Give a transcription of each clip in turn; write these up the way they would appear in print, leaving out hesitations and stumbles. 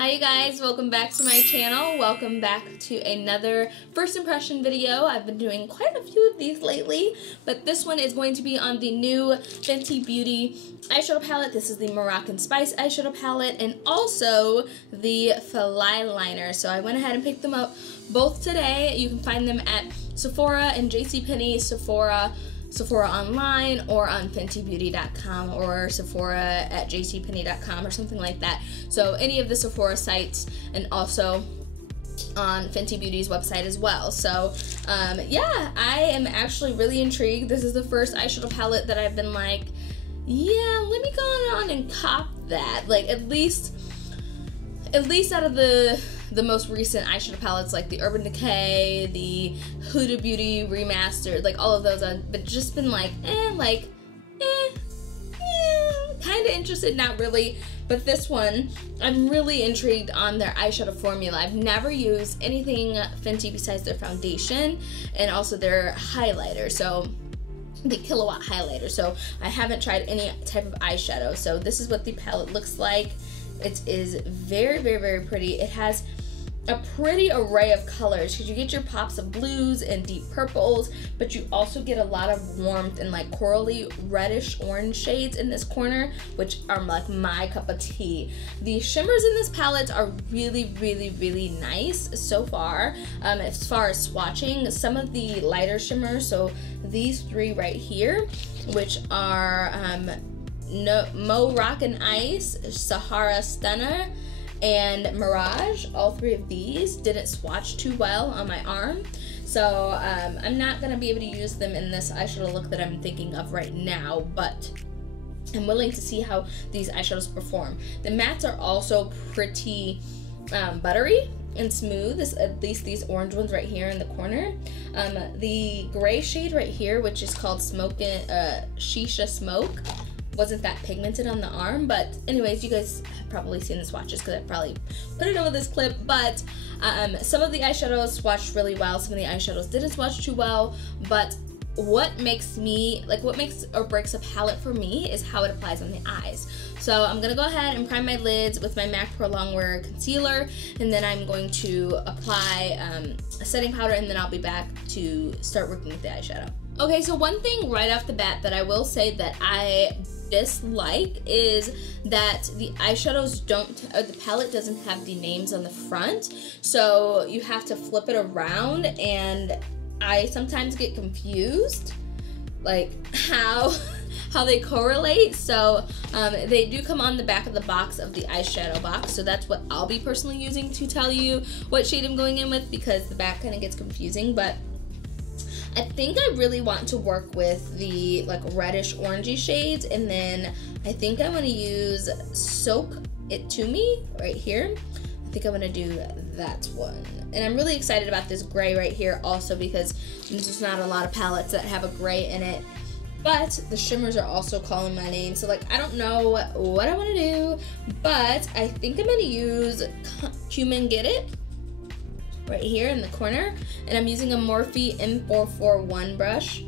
Hi you guys, welcome back to my channel. Welcome back to another first impression video. I've been doing quite a few of these lately, but this one is going to be on the new Fenty Beauty eyeshadow palette. This is the Moroccan Spice eyeshadow palette and also the FlyLiner. So I went ahead and picked them up both today. You can find them at Sephora and JCPenney, Sephora online, or on fentybeauty.com or Sephora at jcpenney.com or something like that. So any of the Sephora sites, and also on Fenty Beauty's website as well. So yeah, I am actually really intrigued. This is the first eyeshadow palette that I've been like, yeah, let me go on and cop that. Like at least out of the most recent eyeshadow palettes, like the Urban Decay, the Huda Beauty Remastered, like all of those, I've just been like, kind of interested, not really. But this one, I'm really intrigued on their eyeshadow formula. I've never used anything Fenty besides their foundation and also their highlighter, so the Kilowatt highlighter. So I haven't tried any type of eyeshadow. So this is what the palette looks like. It is very, very, very pretty. It has a pretty array of colors because you get your pops of blues and deep purples, but you also get a lot of warmth and like corally reddish orange shades in this corner, which are like my cup of tea. The shimmers in this palette are really, really, really nice so far. As far as swatching, some of the lighter shimmers, so these three right here, which are Moroccan Ice, Sahara Stunner, and Mirage, all three of these didn't swatch too well on my arm, so I'm not going to be able to use them in this eyeshadow look that I'm thinking of right now, but I'm willing to see how these eyeshadows perform. The mattes are also pretty buttery and smooth, at least these orange ones right here in the corner. The gray shade right here, which is called Shisha Smoke, wasn't that pigmented on the arm, but anyways, you guys have probably seen the swatches because I probably put it over this clip. But some of the eyeshadows swatched really well, some of the eyeshadows didn't swatch too well. But what makes or breaks a palette for me is how it applies on the eyes. So I'm gonna go ahead and prime my lids with my MAC Pro Longwear concealer, and then I'm going to apply a setting powder, and then I'll be back to start working with the eyeshadow. Okay, so one thing right off the bat that I will say that I dislike is that the eyeshadows the palette doesn't have the names on the front, so you have to flip it around, and I sometimes get confused like how they correlate. So they do come on the back of the box of the eyeshadow box, so that's what I'll be personally using to tell you what shade I'm going in with, because the back kind of gets confusing. But I think I really want to work with the like reddish orangey shades, and then I think I'm going to use Soak It To Me right here. I think I'm going to do that one. And I'm really excited about this gray right here also, because there's just not a lot of palettes that have a gray in it. But the shimmers are also calling my name, so like I don't know what I want to do, but I think I'm going to use Cumin Get It right here in the corner, and I'm using a Morphe M441 brush.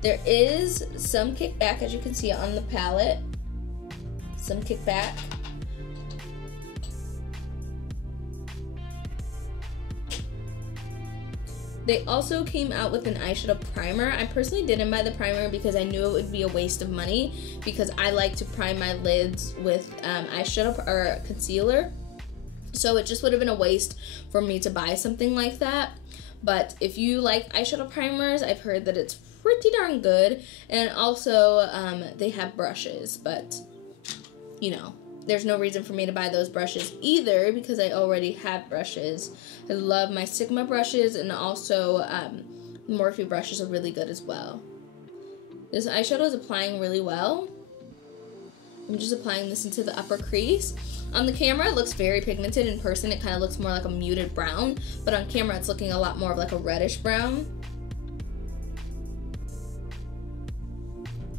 There is some kickback, as you can see on the palette, some kickback. They also came out with an eyeshadow primer. I personally didn't buy the primer because I knew it would be a waste of money, because I like to prime my lids with eyeshadow or concealer. So it just would have been a waste for me to buy something like that. But if you like eyeshadow primers, I've heard that it's pretty darn good. And also they have brushes, but you know, there's no reason for me to buy those brushes either, because I already have brushes. I love my Sigma brushes, and also Morphe brushes are really good as well. This eyeshadow is applying really well. I'm just applying this into the upper crease. On the camera, it looks very pigmented. In person, it kind of looks more like a muted brown, but on camera, it's looking a lot more of like a reddish brown.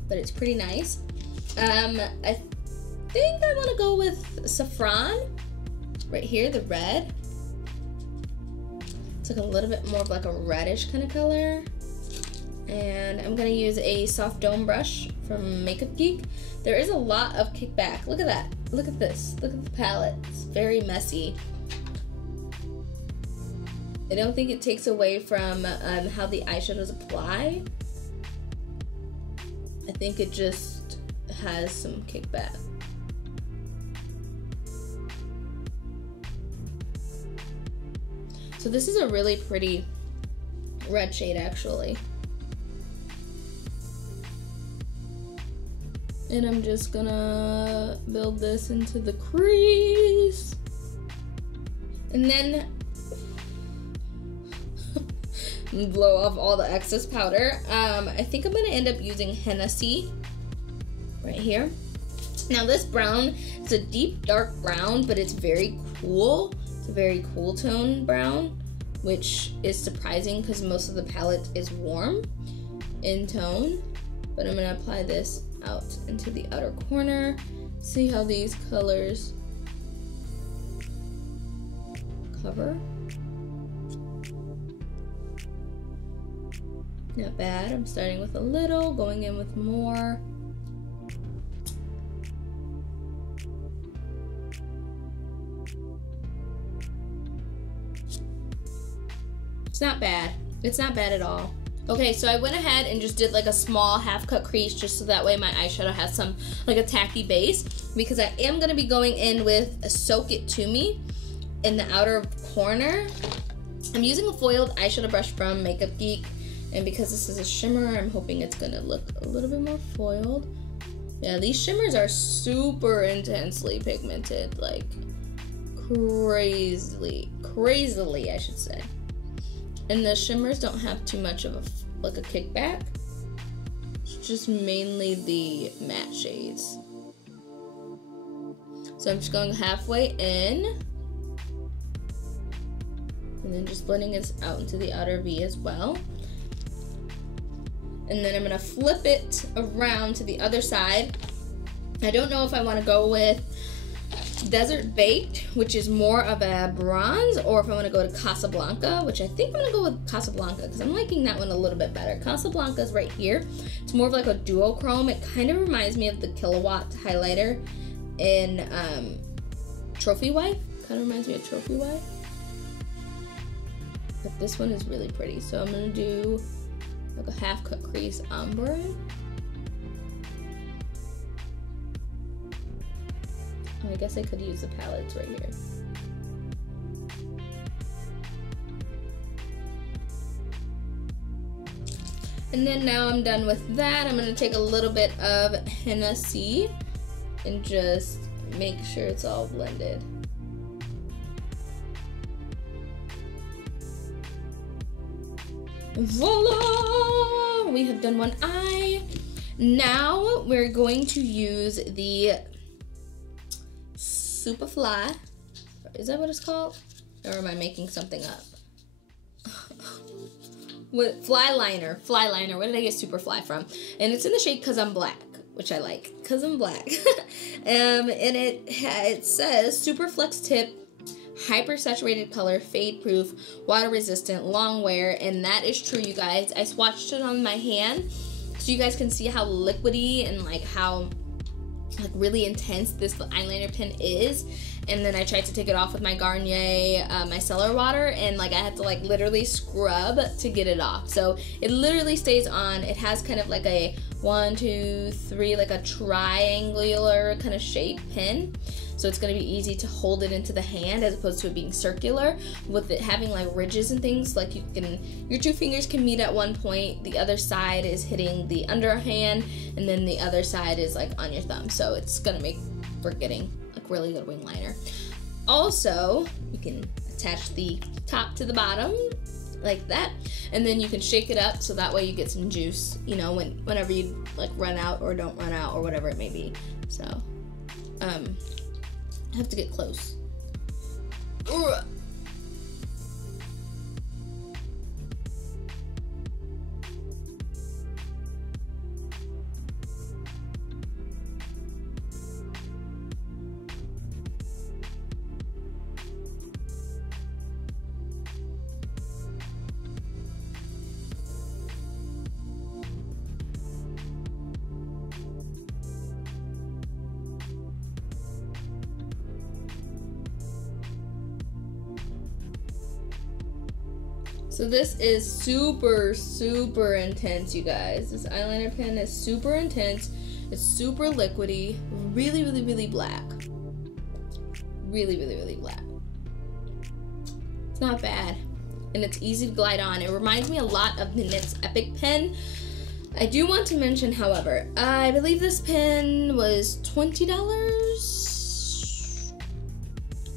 But it's pretty nice. I think I want to go with Saffron right here, the red. It's like a little bit more of like a reddish kind of color. And I'm going to use a soft dome brush from Makeup Geek. There is a lot of kickback. Look at that. look at this. Look at the palette. It's very messy. I don't think it takes away from how the eyeshadows apply. I think it just has some kickback. So this is a really pretty red shade, actually. And I'm just gonna build this into the crease. And then blow off all the excess powder. I think I'm gonna end up using Hennessy right here. Now this brown is a deep dark brown, but it's very cool. It's a very cool tone brown, which is surprising because most of the palette is warm in tone. But I'm gonna apply this out into the outer corner. See how these colors cover. Not bad. I'm starting with a little, going in with more. It's not bad. It's not bad at all. Okay, so I went ahead and just did like a small half cut crease just so that way my eyeshadow has some like a tacky base, because I am gonna be going in with a Soak It To Me in the outer corner. I'm using a foiled eyeshadow brush from Makeup Geek, and because this is a shimmer, I'm hoping it's gonna look a little bit more foiled. Yeah, these shimmers are super intensely pigmented, like crazily, I should say. And the shimmers don't have too much of a kickback. It's just mainly the matte shades. So I'm just going halfway in, and then just blending this out into the outer V as well. And then I'm gonna flip it around to the other side. I don't know if I wanna go with Desert Baked, which is more of a bronze, or if I want to go to Casablanca, which I think I'm going to go with Casablanca because I'm liking that one a little bit better. Casablanca is right here. It's more of like a duochrome. It kind of reminds me of the Kilowatt highlighter in Trophy Wife. Kind of reminds me of Trophy Wife. But this one is really pretty. So I'm going to do like a half cut crease ombre. I guess I could use the palettes right here. And then now I'm done with that. I'm gonna take a little bit of Hennessy and just make sure it's all blended. Voila! We have done one eye. Now we're going to use the Superfly. Is that what it's called? Or am I making something up? With FlyLiner. FlyLiner. Where did I get Superfly from? And it's in the shade Cause I'm Black, which I like. Cause I'm Black. And it says Super Flex Tip, Hyper Saturated Color, Fade Proof, Water Resistant, Long Wear. And that is true, you guys. I swatched it on my hand so you guys can see how liquidy and like how like really intense this eyeliner pen is. And then I tried to take it off with my Garnier micellar water, and like I had to like literally scrub to get it off. So it literally stays on. It has kind of like a 1, 2, 3, like a triangular kind of shape pen. So it's gonna be easy to hold it into the hand as opposed to it being circular. With it having like ridges and things, like your two fingers can meet at one point, the other side is hitting the underhand, and then the other side is like on your thumb. So it's gonna make for getting like really good wing liner. Also, you can attach the top to the bottom like that, and then you can shake it up so that way you get some juice, you know, whenever you like run out or don't run out or whatever it may be. So, I have to get close. Ugh. So this is super, super intense, you guys. This eyeliner pen is super intense. It's super liquidy, really, really, really black. Really, really, really black. It's not bad, and it's easy to glide on. It reminds me a lot of the NYX Epic pen. I do want to mention, however, I believe this pen was $20.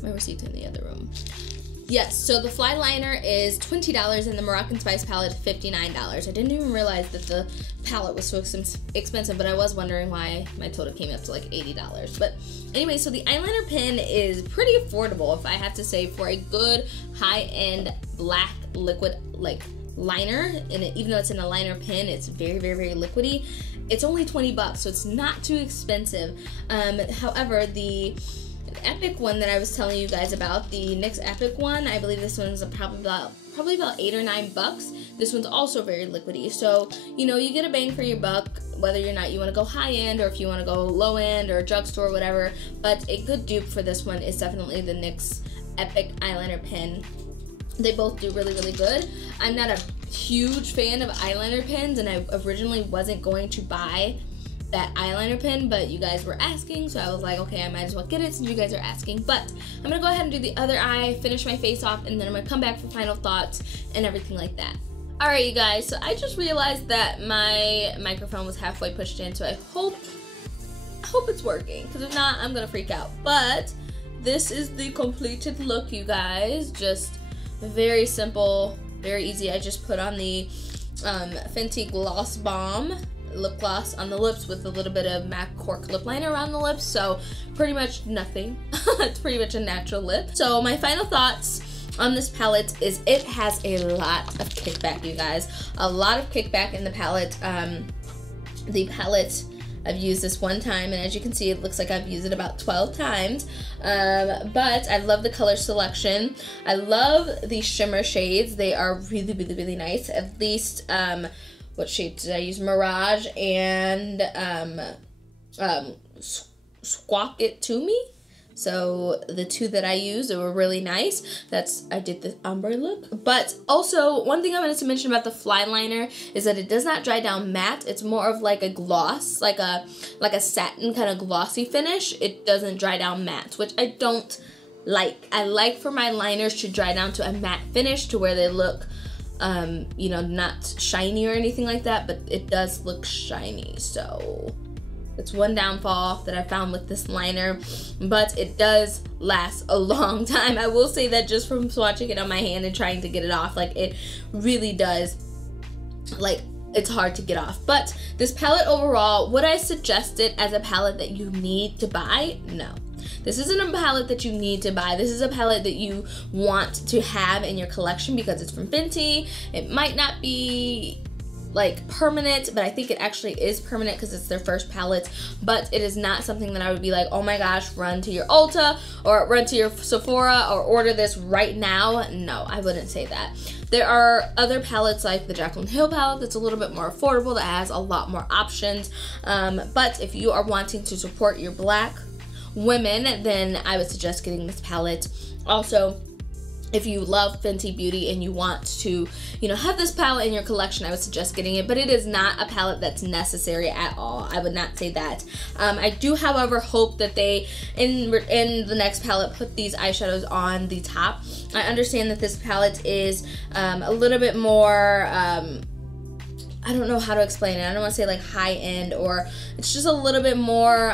My receipt's in the other room. Yes, so the FlyLiner is $20 and the Moroccan Spice palette $59. I didn't even realize that the palette was so expensive, but I was wondering why my total came up to like $80. But anyway, so the eyeliner pen is pretty affordable, if I have to say, for a good high-end black liquid like liner. And even though it's in a liner pen, it's very, very, very liquidy. It's only 20 bucks, so it's not too expensive. However, the Epic one that I was telling you guys about, the NYX Epic one, I believe this one's probably about $8 or $9 bucks. This one's also very liquidy, so you know, you get a bang for your buck, whether or not you want to go high end or if you want to go low end or drugstore, whatever. But a good dupe for this one is definitely the NYX Epic eyeliner pen. They both do really, really good. I'm not a huge fan of eyeliner pens, and I originally wasn't going to buy that eyeliner pen, but you guys were asking, so I was like, okay, I might as well get it since you guys are asking. But I'm gonna go ahead and do the other eye, finish my face off, and then I'm gonna come back for final thoughts and everything like that. Alright, you guys, so I just realized that my microphone was halfway pushed in, so I hope it's working, because if not, I'm gonna freak out. But this is the completed look, you guys. Just very simple, very easy. I just put on the Fenty Gloss Bomb lip gloss on the lips with a little bit of MAC Cork lip liner around the lips, so pretty much nothing. It's pretty much a natural lip. So my final thoughts on this palette is it has a lot of kickback, you guys. A lot of kickback in the palette. The palette, I've used this one time, and as you can see, it looks like I've used it about 12 times. But I love the color selection. I love the shimmer shades. They are really, really, really nice. At least, what shade did I use? Mirage and Squawk It To Me. So the two that I used, they were really nice. I did the ombre look. But also, one thing I wanted to mention about the FlyLiner is that it does not dry down matte. It's more of like a gloss, like a satin kind of glossy finish. It doesn't dry down matte, which I don't like. I like for my liners to dry down to a matte finish to where they look you know, not shiny or anything like that, but it does look shiny. So it's one downfall that I found with this liner, but it does last a long time. I will say that just from swatching it on my hand and trying to get it off, like, it really does, like, it's hard to get off. But this palette overall, would I suggest it as a palette that you need to buy? No. This isn't a palette that you need to buy. This is a palette that you want to have in your collection because it's from Fenty. It might not be like permanent, but I think it actually is permanent because it's their first palette. But it is not something that I would be like, oh my gosh, run to your Ulta or run to your Sephora or order this right now. No, I wouldn't say that. There are other palettes like the Jaclyn Hill palette that's a little bit more affordable, that has a lot more options. But if you are wanting to support your black women, then I would suggest getting this palette. Also, if you love Fenty Beauty and you want to, you know, have this palette in your collection, I would suggest getting it, but it is not a palette that's necessary at all. I would not say that. I do, however, hope that they, in the next palette, put these eyeshadows on the top. I understand that this palette is a little bit more, I don't know how to explain it. I don't want to say like high end, or it's just a little bit more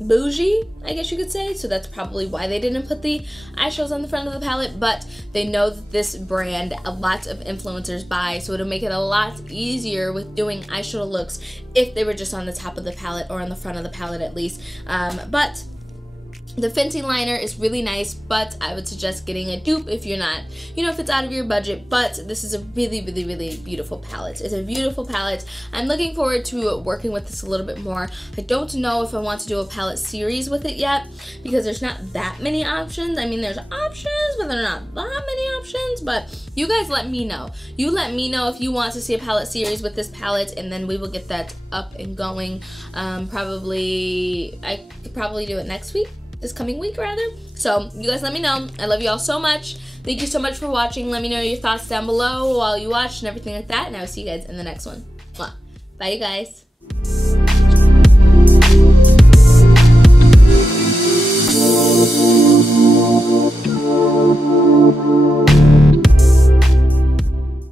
bougie, I guess you could say. So that's probably why they didn't put the eyeshadows on the front of the palette, but they know that this brand a lot of influencers buy, so it'll make it a lot easier with doing eyeshadow looks if they were just on the top of the palette or on the front of the palette at least. But the Fenty liner is really nice, but I would suggest getting a dupe if you're not, you know, if it's out of your budget. But this is a really, really, really beautiful palette. It's a beautiful palette. I'm looking forward to working with this a little bit more. I don't know if I want to do a palette series with it yet because there's not that many options. I mean, there's options, but there are not that many options. But you guys let me know. You let me know if you want to see a palette series with this palette, and then we will get that up and going. I could probably do it next week. This coming week rather. So you guys let me know. I love you all so much. Thank you so much for watching. Let me know your thoughts down below while you watch and everything like that. And I will see you guys in the next one. Mwah. Bye, you guys.